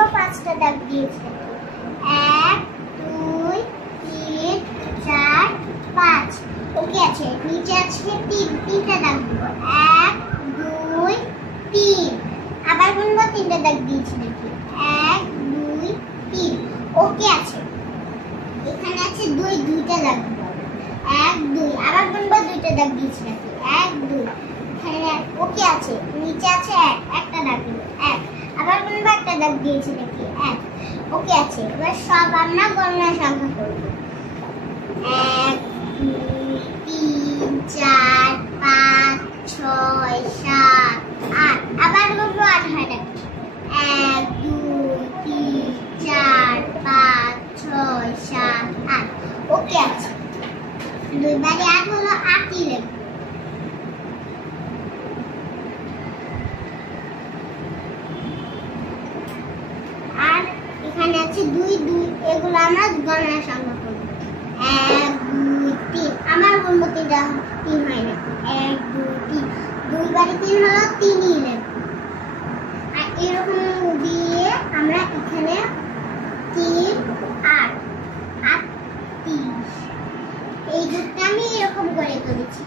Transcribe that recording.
গুনবো 5টা দাগ দিয়েছি। 1 2 3 4 5। ওকে আছে। নিচে আছে 3টা দাগ দিব। 1 2 3। আবার গুনবো 3টা দাগ দিয়েছি নাকি? 1 2 3। ওকে আছে। এখানে আছে 2টা দাগ দিব। 1 2। আবার গুনবো 2টা দাগ দিয়েছি নাকি? 1 2। এখানে ওকে আছে। নিচে আছে 1টা দাগ দিব। 1। আবার গুনবো 1টা দাগ দিয়েছি নাকি? 1। ওকে আছে। এবার সব আমরা গণনা সংখ্যা করব। 1 2 3 4 5 6 7 8। আবার গুনবো 8 হয় নাকি? 1 2 3 4 5 6 7 8। ওকে আছে। 2 বারে 8 হলো 8ই লিখব। আর এখানে আছে 2 2। এগুলো আমরা গণনা সংখ্যা করব। 1 2 3। আমার গুনবো 3 হয় না। 1 2 3। 2 বারে 3 হলো 3ই লিখব। আর এরকম দিয়ে আমরা এখানে 3 8 8 30। এই দুটো আমি এরকম করে করেছি।